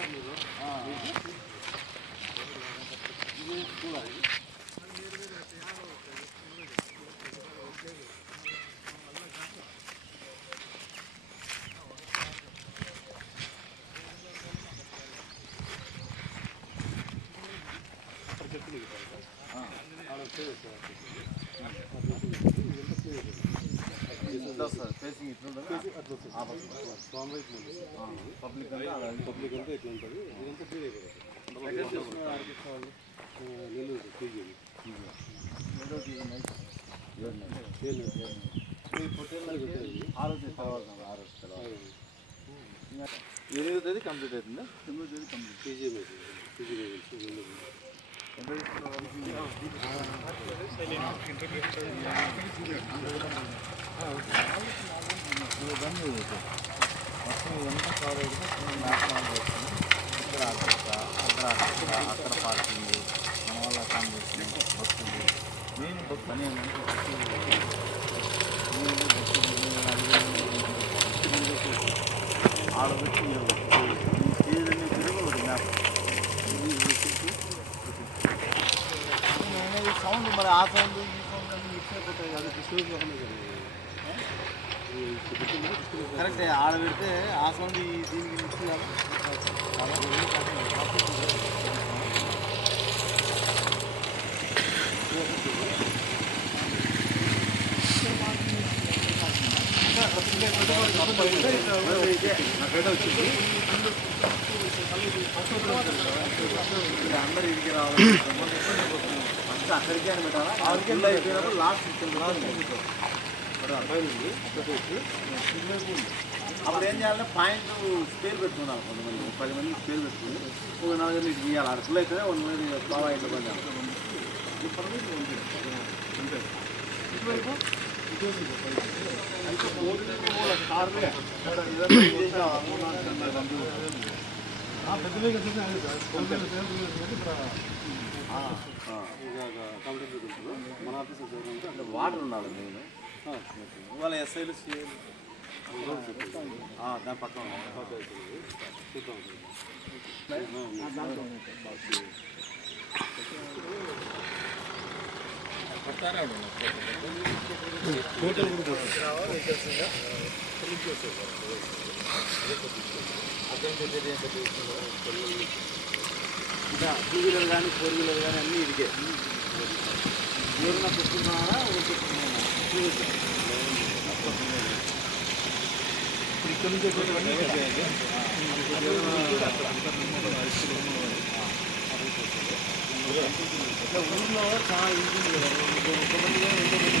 啊。పబ్లిక్ public అంతా ఇట్లా ఉంటుంది ఇదంతా క్లియర్ అయిపోతుంది నెల్లూరు టీజీవి ఎనిమిదో తేదీ కంప్లీట్ అవుతుందా? తొమ్మిది తేదీ కంప్లీట్. టీజీఎం టీజీవి నెల్లూరు మొత్తం ఎంత కవర్ అయితే మ్యాప్ వస్తుంది ఇక్కడ అక్కడ అక్కడ అక్కడ అక్కడ పార్కింగ్ మన వల్ల అకామిడేషన్ వస్తుంది మెయిన్ బస్ పని ఏంటంటే సౌండ్ మరి ఆ సౌండ్ ఈ సౌండ్ అన్ని మిక్స్ అయిపోతాయి కదా కరెక్ట్ ఆడ పెడితే ఆ సౌండ్ ఈ దీనికి మిక్స్ కాదు అందరు ఇడికి రావాలి అక్కడికి అని పెట్టాలా ఆడికి అయిపోయినప్పుడు లాస్ట్ అప్పుడు ఏం చేయాలంటే పాయింట్ స్పేర్ పెట్టుకున్నారు కొంతమంది ఒక పది మంది స్పేర్ పెట్టుకుని ఒక నలుగురు ఇటు తీయాలి అక్కడ ఫుల్ అయితే వన్ మంది బాగా ఇట్లా పని ఇటువైపు అయితే మూడు కార్లే కంప్లీట్ ఉంటుంది మన ఆఫీస్ వాటర్ ఉండాలి నేను వాళ్ళ ఎస్ఐలు సిఐలు దాని పక్కన ఉన్నారు. చూద్దాం ఇంకా టూ వీలర్ కానీ ఫోర్ వీలర్ కానీ అన్నీ ఇదిగే ఎవరన్నా పెట్టుకున్నారా ఒకటి పెట్టుకున్నారా ఇక్కడ నుంచి వచ్చేటవన్నీ ఇక్కడ. ఇట్లా ఊళ్ళో చాలా ఈజీ ఉంది కదా. ఇంకో కొంతమంది ఎంతో మంది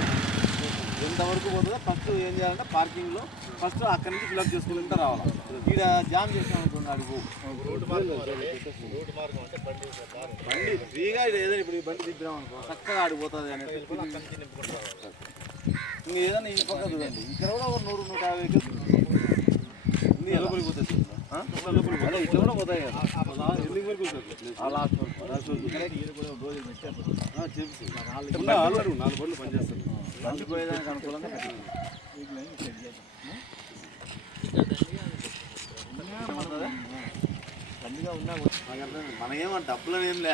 ఎంతవరకు పోతుందో ఫస్ట్ ఏం చేయాలంటే పార్కింగ్లో ఫస్ట్ అక్కడి నుంచి ఫిల్అప్ చేసుకుంటూ రావాలి. ఇక్కడ జామ్ చేసాం అనుకోండి అడుగు బండి ఫ్రీగా ఏదైనా ఇప్పుడు ఈ బండి దిద్దాం అనుకో చక్కగా ఆడిపోతుంది అని ఇంక ఏదైనా ఈ పక్క చూడండి. ఇక్కడ కూడా ఒక నూరు నూట యాభై ఎకరాలు పోతుంది ఆ? ఇట్లా కూడా పోతాయి కదా ఎన్ని వరకు చెప్పు నాలుగు బండ్లు పనిచేస్తారు బండి పోయేదానికి అనుకూలంగా మనకేమో డబ్బులు ఏం లే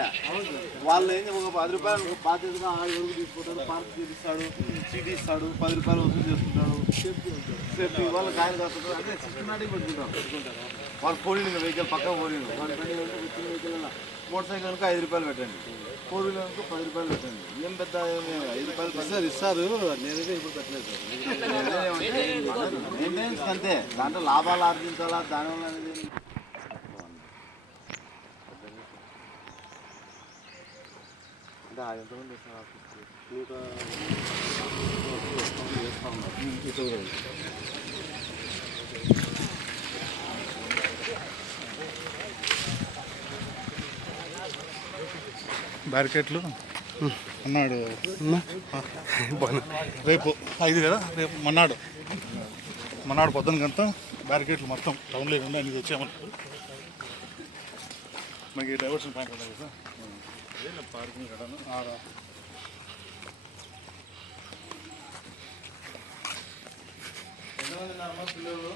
వాళ్ళు ఏం ఒక పది రూపాయలు బాధ్యతగా ఆరు వరకు తీసుకుంటాడు పార్క్ చూపిస్తాడు చీటీ ఇస్తాడు పది రూపాయలు వసూలు చేసుకుంటాడు సేఫ్టీ వాళ్ళు కాయలు కాస్తుంటారు అంటే సిస్టమేటిక్ పెట్టుకుంటారు వాళ్ళు పోనీలు వెహికల్ పక్క వాళ్ళ వచ్చిన వెహికల్ మోటార్ సైకిల్ కనుక ఐదు రూపాయలు పెట్టండి. ఫోర్ వీలర్ కనుక పది రూపాయలు పెట్టండి. ఏం పెద్ద ఐదు రూపాయలు. సార్ ఇస్తారు నేనైతే ఇప్పుడు పెట్టలేదు సార్. మెయింటెనెన్స్ అంతే. దాంట్లో లాభాలు ఆర్జించాలా దానివల్ల అనేది ఎంతమంది బ్యారికేట్లు అన్నాడు రేపు ఐదు కదా? రేపు మన్నాడు. మన్నాడు పొద్దునకంతా బ్యారికేట్లు మొత్తం టౌన్లో ఉండి అన్ని వచ్చామన్నారు మనకి డైవర్షన్ పాయింట్ ఉన్నాయి కదా? పార్కింగ్ కదా పిల్లలు?